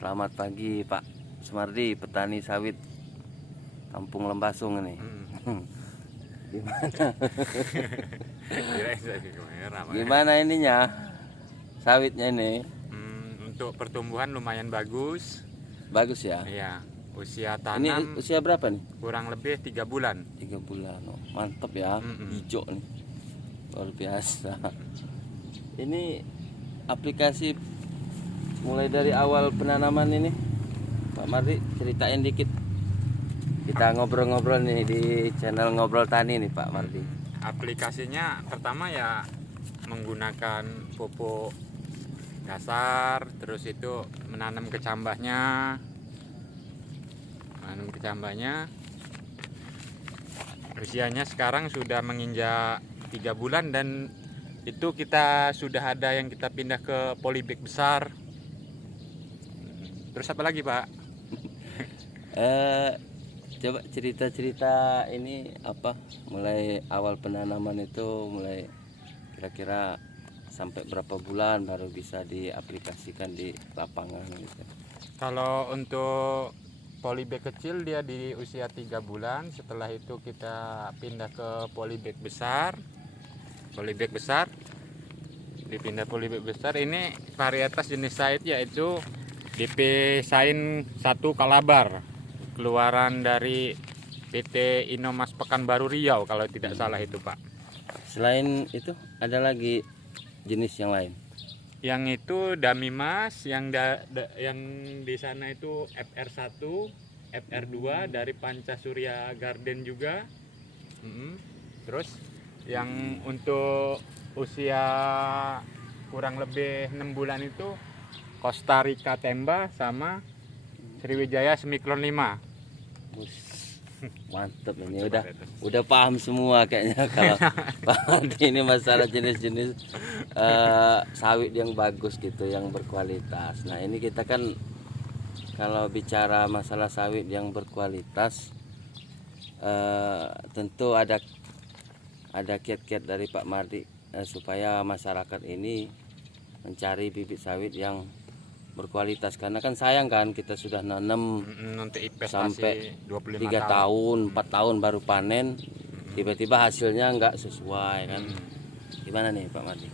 Selamat pagi Pak Sumardi, petani sawit Kampung Lembasung ini. Gimana? Gimana ininya? Sawitnya ini? Untuk pertumbuhan lumayan bagus. Bagus ya? Iya. Usia Ini tanam usia berapa nih? kurang lebih 3 bulan. 3 bulan. Oh, mantap ya. Hijau nih. Luar biasa. Ini aplikasi mulai dari awal penanaman ini, Pak Mardi ceritain dikit. Kita ngobrol-ngobrol nih di channel Ngobrol Tani nih Pak Mardi. Aplikasinya pertama ya menggunakan pupuk dasar, terus itu menanam kecambahnya. Usianya sekarang sudah menginjak 3 bulan dan itu kita sudah ada yang kita pindah ke polybag besar. Terus apa lagi Pak? Coba cerita-cerita ini apa, mulai awal penanaman itu mulai kira-kira sampai berapa bulan baru bisa diaplikasikan di lapangan gitu. Kalau untuk polybag kecil dia di usia 3 bulan, setelah itu kita pindah ke polybag besar. Dipindah polybag besar, ini varietas jenis side yaitu DP Sain 1 Kalabar, keluaran dari PT Inomas Pekanbaru Riau kalau tidak salah itu Pak. Selain itu ada lagi jenis yang lain? Yang itu Damimas, yang di sana itu FR1, FR2 dari Pancasurya Garden juga. Terus yang untuk usia kurang lebih 6 bulan itu Costa Rica Temba sama Sriwijaya Semiklon 5. Mantep ini, udah paham semua kayaknya kalau ini masalah jenis-jenis sawit yang bagus gitu, yang berkualitas. Nah ini kita kan kalau bicara masalah sawit yang berkualitas, tentu ada kiat-kiat dari Pak Mardi supaya masyarakat ini mencari bibit sawit yang berkualitas, karena kan sayang kan kita sudah nanam nanti sampai 25 3 tahun 4 tahun baru panen, tiba-tiba hasilnya nggak sesuai kan. Gimana nih Pak Mardi?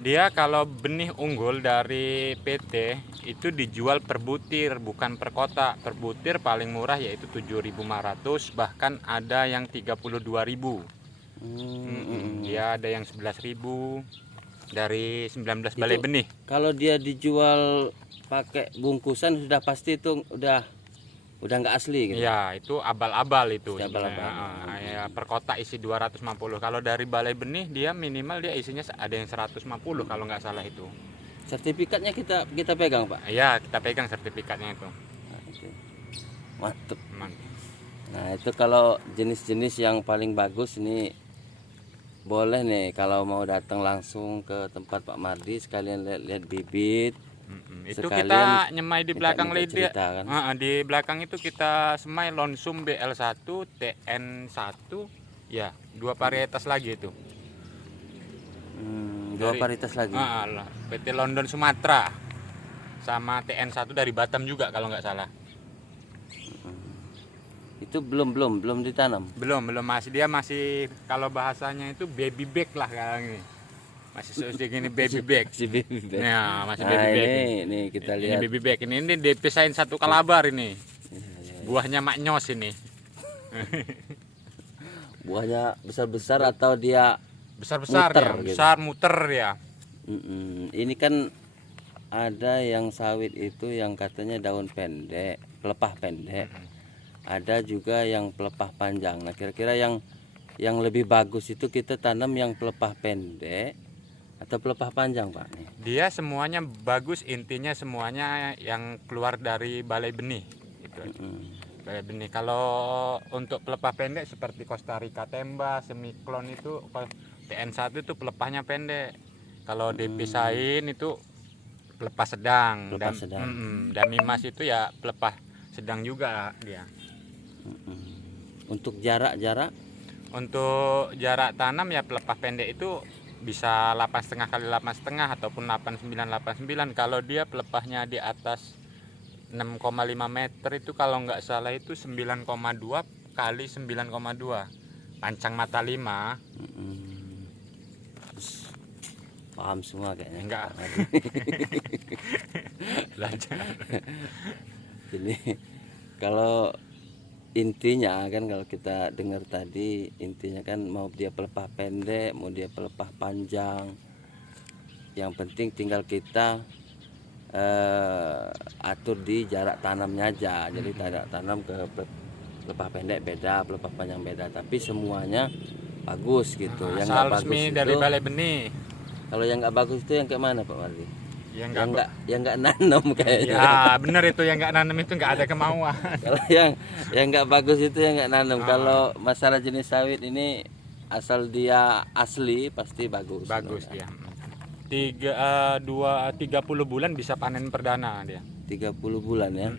Dia kalau benih unggul dari PT itu dijual per butir bukan per kotak. Per butir paling murah yaitu 7.500, bahkan ada yang 32.000. Dia ada yang 11.000 dari 19 balai benih. Kalau dia dijual pakai bungkusan sudah pasti itu udah nggak asli gitu. Ya, itu abal-abal itu. Ya, per kotak isi 250. Kalau dari balai benih dia minimal dia isinya ada yang 150 kalau nggak salah itu. Sertifikatnya kita pegang Pak? Iya, kita pegang sertifikatnya itu. Mantep. Nah itu kalau jenis-jenis yang paling bagus ini boleh nih kalau mau datang langsung ke tempat Pak Mardi, sekalian lihat bibit. Itu kita nyemai di belakang lidah kan? Di belakang itu kita semai Lonsum BL1, TN1, ya 2 varietas lagi itu. 2 varietas lagi. PT London Sumatera sama TN1 dari Batam juga kalau nggak salah. Itu belum ditanam. Belum dia masih kalau bahasanya itu baby bag lah kalau ini. Masih seusia gini baby bag. Ya, masih baby bag. Ini kita lihat. Ini baby bag ini DP Sain 1 Kalabar ini. Buahnya maknyos ini. Buahnya besar-besar atau dia besar-besar muter, ya, gitu? Besar muter ya. Ini kan ada yang sawit itu yang katanya daun pendek, pelepah pendek. Ada juga yang pelepah panjang. Nah kira-kira yang lebih bagus itu kita tanam yang pelepah pendek atau pelepah panjang Pak? Dia semuanya bagus, intinya semuanya yang keluar dari balai benih itu. Balai benih. Kalau untuk pelepah pendek seperti Costa Rica Temba, Semiklon itu TN1 itu pelepahnya pendek. Kalau DP Sain itu pelepah sedang. Damimas itu ya pelepah sedang juga dia. Untuk jarak? Untuk jarak tanam ya pelepah pendek itu bisa 8,5 kali 8,5 ataupun 89. Kalau dia pelepahnya di atas 6,5 meter itu kalau nggak salah itu 9,2 kali 9,2 pancang mata 5. Terus paham semua kayaknya. Enggak. Belajar. Jadi kalau intinya kan, kalau kita dengar tadi, intinya kan mau dia pelepah pendek, mau dia pelepah panjang, yang penting tinggal kita atur di jarak tanamnya aja. Jadi jarak tanam ke pelepah pendek beda, pelepah panjang beda, tapi semuanya bagus gitu. Yang nggak Asal bagus resmi itu, dari Balai Benih. kalau yang nggak bagus itu yang kayak mana Pak Mardi? Yang Yang nggak nanam kayaknya. Ya benar itu, yang nggak nanam itu nggak ada kemauan. Kalau yang nggak bagus itu yang nggak nanam. Kalau masalah jenis sawit ini, asal dia asli pasti bagus. Bagus dia. 30 bulan bisa panen perdana dia. 30 bulan ya.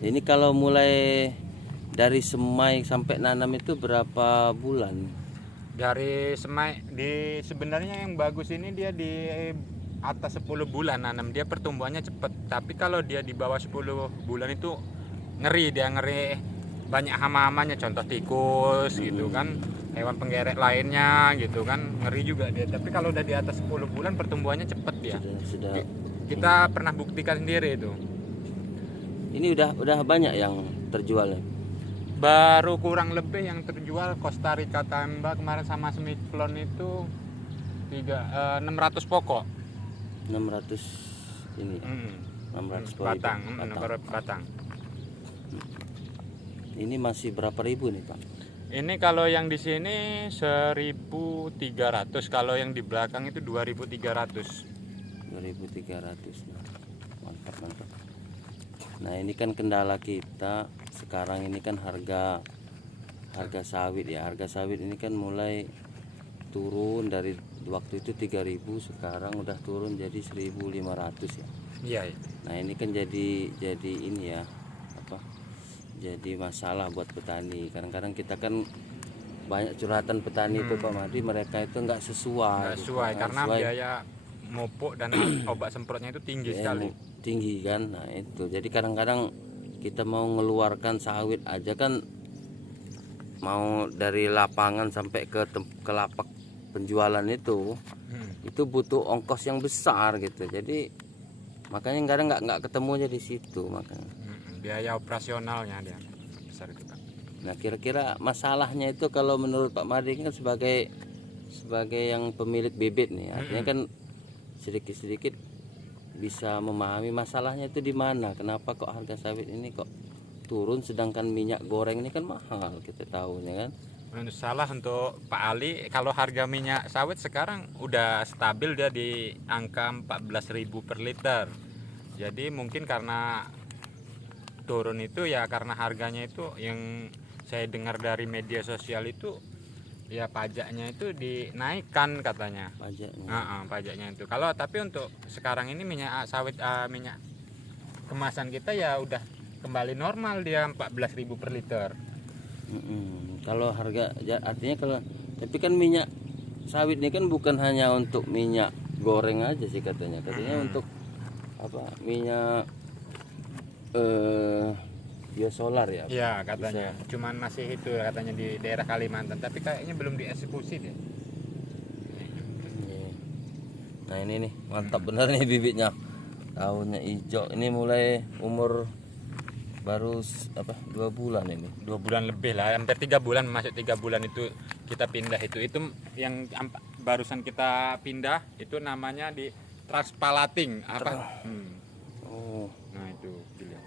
Ini kalau mulai dari semai sampai nanam itu berapa bulan? Dari semai sebenarnya yang bagus ini dia di atas 10 bulan nanam, dia pertumbuhannya cepat. Tapi kalau dia di bawah 10 bulan itu ngeri banyak hama-hamanya, contoh tikus gitu kan, hewan penggeret lainnya gitu kan, ngeri juga dia. Tapi kalau udah di atas 10 bulan pertumbuhannya cepat dia. Sudah. Kita pernah buktikan sendiri itu. Ini udah banyak yang terjual ya? Baru kurang lebih yang terjual Costa Rica Tamba kemarin sama Semiklon itu 600 pokok. 600 ini ya? 600 batang. Batang. Ini masih berapa ribu nih Pak? Ini kalau yang di sini 1.300, kalau yang di belakang itu 2.300. 2.300. Mantap. Nah ini kan kendala kita sekarang ini kan harga sawit ya. Harga sawit ini kan mulai turun dari waktu itu 3.000, sekarang udah turun jadi 1.500 ya. Iya. Nah ini kan jadi ini ya, apa? Jadi masalah buat petani. Kadang-kadang kita kan banyak curhatan petani itu Pak Mardi, mereka itu nggak sesuai. Karena biaya mupuk dan obat semprotnya itu tinggi sekali. Tinggi kan. Nah itu. Jadi kadang-kadang kita mau ngeluarkan sawit aja kan, mau dari lapangan sampai ke lapak penjualan itu butuh ongkos yang besar gitu. Jadi makanya kadang nggak ketemunya di situ makanya. Biaya operasionalnya dia besar itu Pak. Nah kira-kira masalahnya itu kalau menurut Pak Mardi kan sebagai yang pemilik bibit nih, artinya kan sedikit-sedikit bisa memahami masalahnya itu di mana. Kenapa kok harga sawit ini kok turun sedangkan minyak goreng ini kan mahal, kita tahunya kan. Salah untuk Pak Ali, kalau harga minyak sawit sekarang udah stabil dia di angka 14.000 per liter. Jadi mungkin karena turun itu ya karena harganya itu, yang saya dengar dari media sosial itu ya pajaknya itu dinaikkan katanya. Pajaknya itu. Kalau tapi untuk sekarang ini minyak sawit, minyak kemasan kita ya udah kembali normal, dia 14.000 per liter. Kalau harga ya, artinya kalau tapi kan minyak sawit ini kan bukan hanya untuk minyak goreng aja sih katanya untuk apa, minyak biosolar ya. Iya katanya. Cuman masih itu katanya di daerah Kalimantan, tapi kayaknya belum dieksekusi deh. Nah ini nih mantap bener nih bibitnya, daunnya hijau. Ini mulai umur baru 2 bulan ini. 2 bulan lebih lah, hampir 3 bulan, masuk 3 bulan itu kita pindah itu yang barusan kita pindah itu namanya di transpalating apa? Oh. Nah itu dilihat.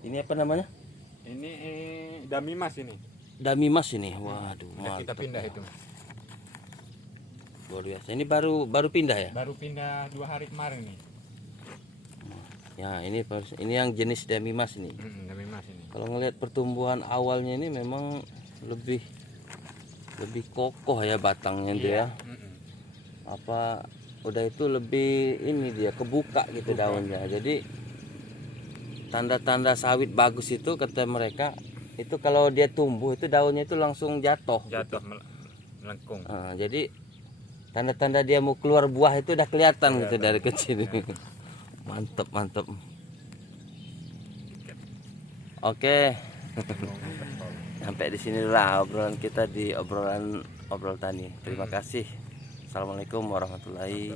Ini apa namanya? Ini Damimas ini. Damimas ini. Waduh, kita pindah itu. Luar biasa. Ini baru pindah ya? Baru pindah 2 hari kemarin nih. Ya, ini yang jenis Damimas ini. Damimas ini. Kalau ngelihat pertumbuhan awalnya ini memang lebih kokoh ya batangnya dia. Ya. Apa udah itu lebih ini dia kebuka gitu daunnya. Jadi tanda-tanda sawit bagus itu kata mereka itu kalau dia tumbuh itu daunnya itu langsung jatuh gitu. Melengkung. Jadi tanda-tanda dia mau keluar buah itu udah kelihatan gitu dari kecil ini. Mantep, mantep. Oke. Sampai di sinilah obrolan kita di obrol tani. Terima kasih. Assalamualaikum warahmatullahi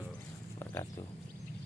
wabarakatuh.